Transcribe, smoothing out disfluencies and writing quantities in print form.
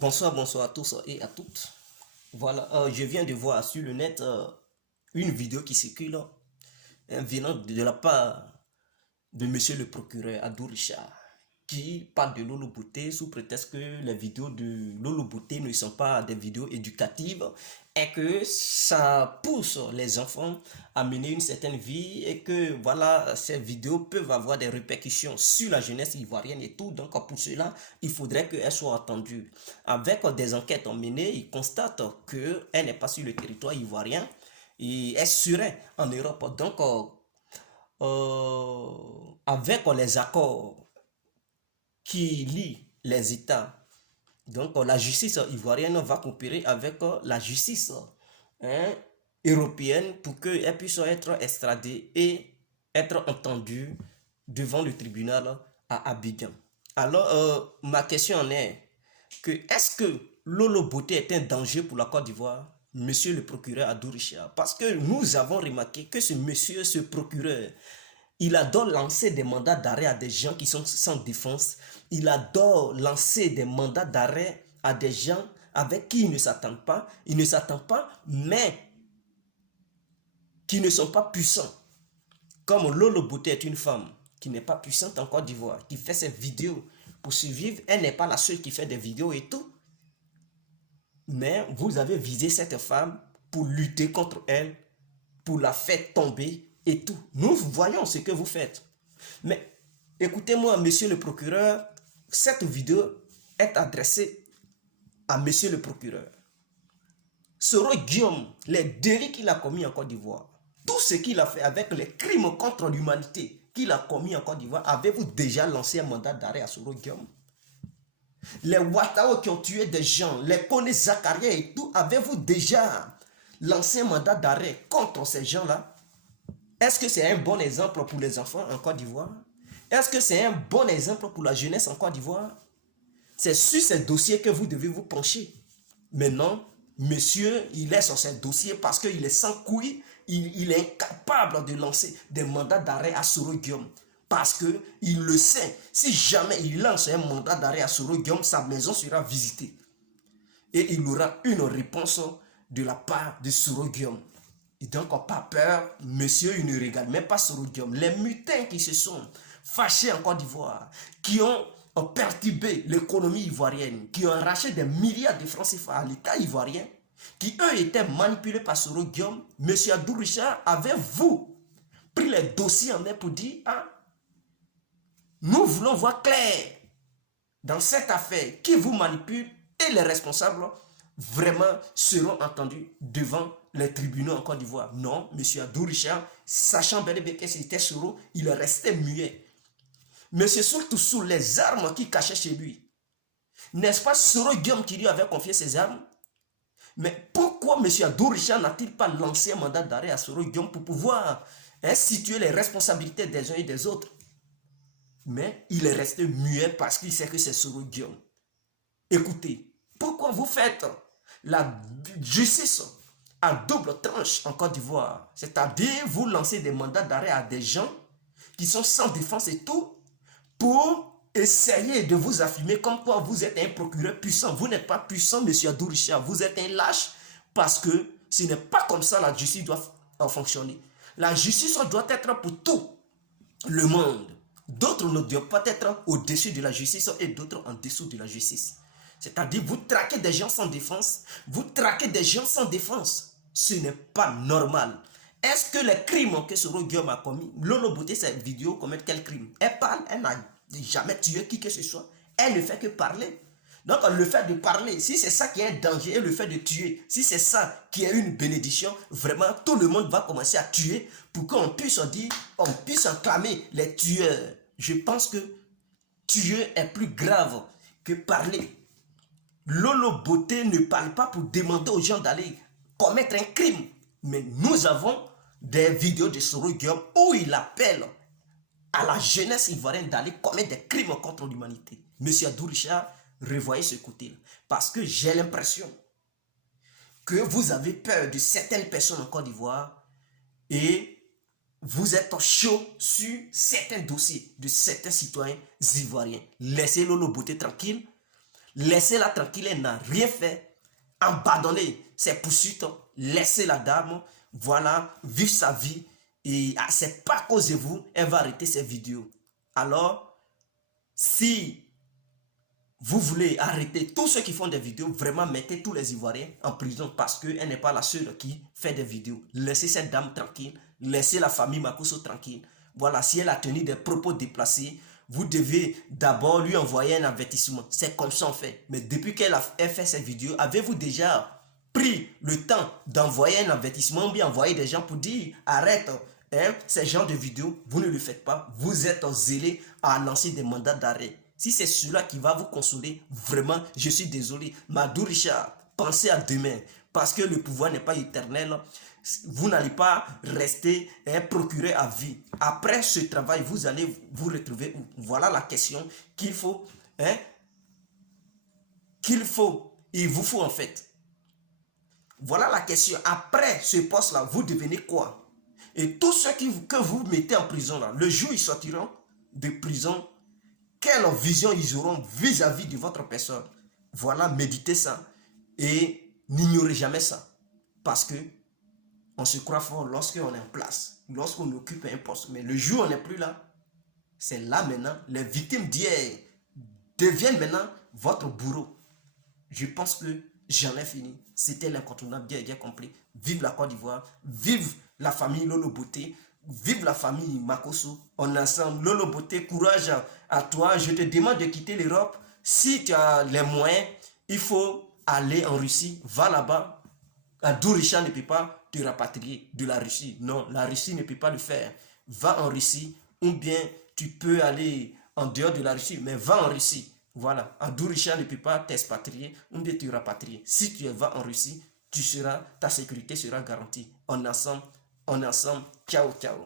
Bonsoir, bonsoir à tous et à toutes. Voilà, je viens de voir sur le net une vidéo qui circule venant de la part de monsieur le procureur Adou Richard qui parle de Lolo Beauté sous prétexte que les vidéos de Lolo Beauté ne sont pas des vidéos éducatives et que ça pousse les enfants à mener une certaine vie et que voilà, ces vidéos peuvent avoir des répercussions sur la jeunesse ivoirienne et tout. Donc pour cela, il faudrait qu'elles soient entendues. Avec des enquêtes menées, ils constatent qu'elle n'est pas sur le territoire ivoirien et elle serait en Europe. Donc avec les accords qui lient les États. Donc la justice ivoirienne va coopérer avec la justice hein, européenne pour qu'elle puisse être extradée et être entendue devant le tribunal à Abidjan. Alors ma question en est que est-ce que Lolo Beauté est un danger pour la Côte d'Ivoire, monsieur le procureur Adou Richard? Parce que nous avons remarqué que ce monsieur, ce procureur, il adore lancer des mandats d'arrêt à des gens qui sont sans défense. Il adore lancer des mandats d'arrêt à des gens avec qui il ne s'attend pas. Il ne s'attend pas, mais qui ne sont pas puissants. Comme Lolo Beauté est une femme qui n'est pas puissante en Côte d'Ivoire, qui fait ses vidéos pour survivre. Elle n'est pas la seule qui fait des vidéos et tout. Mais vous avez visé cette femme pour lutter contre elle, pour la faire tomber et tout. Nous voyons ce que vous faites. Mais écoutez-moi, monsieur le procureur, cette vidéo est adressée à monsieur le procureur. Soro Guillaume, les délits qu'il a commis en Côte d'Ivoire, tout ce qu'il a fait avec les crimes contre l'humanité qu'il a commis en Côte d'Ivoire, avez-vous déjà lancé un mandat d'arrêt à Soro Guillaume? Les Ouattao qui ont tué des gens, les Kone Zakaria et tout, avez-vous déjà lancé un mandat d'arrêt contre ces gens-là? Est-ce que c'est un bon exemple pour les enfants en Côte d'Ivoire? Est-ce que c'est un bon exemple pour la jeunesse en Côte d'Ivoire? C'est sur ces dossiers que vous devez vous pencher. Maintenant, monsieur, il est sur ces dossiers parce qu'il est sans couilles, il est incapable de lancer des mandats d'arrêt à Soro Guillaume. Parce qu'il le sait, si jamais il lance un mandat d'arrêt à Soro Guillaume, sa maison sera visitée. Et il aura une réponse de la part de Soro Guillaume. Et donc, pas peur, monsieur, il ne regarde même pas Soro Guillaume. Les mutins qui se sont fâchés en Côte d'Ivoire, qui ont perturbé l'économie ivoirienne, qui ont arraché des milliards de francs CFA à l'État ivoirien, qui eux étaient manipulés par Soro Guillaume, monsieur Adou Richard, avez-vous pris les dossiers en main pour dire, ah, nous voulons voir clair dans cette affaire qui vous manipule et les responsables vraiment seront entendus devant les tribunaux en Côte d'Ivoire. Non, monsieur Adou Richard, sachant bel et bien que c'était Soro, il restait muet. Mais c'est surtout sous les armes qu'il cachait chez lui. N'est-ce pas Soro Guillaume qui lui avait confié ses armes? Mais pourquoi monsieur Adou Richard n'a-t-il pas lancé un mandat d'arrêt à Soro Guillaume pour pouvoir situer les responsabilités des uns et des autres? Mais il est resté muet parce qu'il sait que c'est Soro Guillaume. Écoutez, pourquoi vous faites la justice à double tranche en Côte d'Ivoire? C'est-à-dire, vous lancez des mandats d'arrêt à des gens qui sont sans défense et tout pour essayer de vous affirmer comme quoi vous êtes un procureur puissant. Vous n'êtes pas puissant, monsieur Adou Richard. Vous êtes un lâche parce que ce n'est pas comme ça la justice doit fonctionner. La justice doit être pour tout le monde. D'autres ne doivent pas être au-dessus de la justice et d'autres en dessous de la justice. C'est-à-dire, vous traquez des gens sans défense, vous traquez des gens sans défense. Ce n'est pas normal. Est-ce que les crimes que Soro Guillaume a commis, Lolo Beauté, cette vidéo, commet quel crime? Elle parle, elle n'a jamais tué qui que ce soit. Elle ne fait que parler. Donc, le fait de parler, si c'est ça qui est un danger, et le fait de tuer, si c'est ça qui est une bénédiction, vraiment, tout le monde va commencer à tuer pour qu'on puisse dire, on puisse acclamer les tueurs. Je pense que tuer est plus grave que parler. Lolo Beauté ne parle pas pour demander aux gens d'aller commettre un crime. Mais nous avons des vidéos de Soro Guillaume où il appelle à la jeunesse ivoirienne d'aller commettre des crimes contre l'humanité. Monsieur Adou Richard, revoyez ce côté. Parce que j'ai l'impression que vous avez peur de certaines personnes en Côte d'Ivoire et vous êtes chaud sur certains dossiers de certains citoyens ivoiriens. Laissez Lolo Beauté tranquille. Laissez-la tranquille, elle n'a rien fait. Abandonnez ses poursuites. Laissez la dame, voilà, vivre sa vie. Et c'est pas à cause de vous, elle va arrêter ses vidéos. Alors, si vous voulez arrêter tous ceux qui font des vidéos, vraiment mettez tous les Ivoiriens en prison parce qu'elle n'est pas la seule qui fait des vidéos. Laissez cette dame tranquille, laissez la famille Makosso tranquille. Voilà, si elle a tenu des propos déplacés, vous devez d'abord lui envoyer un avertissement. C'est comme ça en fait. Mais depuis qu'elle a fait cette vidéo, avez-vous déjà pris le temps d'envoyer un avertissement ou bien envoyer des gens pour dire arrête ces genres de vidéos, vous ne le faites pas. Vous êtes zélé à lancer des mandats d'arrêt. Si c'est cela qui va vous consoler, vraiment, je suis désolé. Madou Richard, pensez à demain. Parce que le pouvoir n'est pas éternel. Vous n'allez pas rester procuré à vie. Après ce travail, vous allez vous retrouver où? Voilà la question qu'il faut. Il vous faut en fait. Voilà la question. Après ce poste-là, vous devenez quoi? Et tous ceux que vous mettez en prison là, le jour où ils sortiront de prison, quelle vision ils auront vis-à-vis de votre personne? Voilà, méditez ça et n'ignorez jamais ça. Parce que on se croit fort lorsqu'on est en place, lorsqu'on occupe un poste. Mais le jour où on n'est plus là, c'est là maintenant, les victimes d'hier deviennent maintenant votre bourreau. Je pense que j'en ai fini. C'était l'incontournable, bien compris. Vive la Côte d'Ivoire, vive la famille Lolo Beauté, vive la famille Makosso. On est ensemble. Lolo Beauté, courage à toi. Je te demande de quitter l'Europe. Si tu as les moyens, il faut aller en Russie. Va là-bas. Madou Richard ne peut pas te rapatrier de la Russie. Non, la Russie ne peut pas le faire. Va en Russie ou bien tu peux aller en dehors de la Russie, mais va en Russie. Voilà, Madou Richard ne peut pas t'expatrier ou bien te rapatrier. Si tu vas en Russie, ta sécurité sera garantie. On est ensemble, ciao, ciao.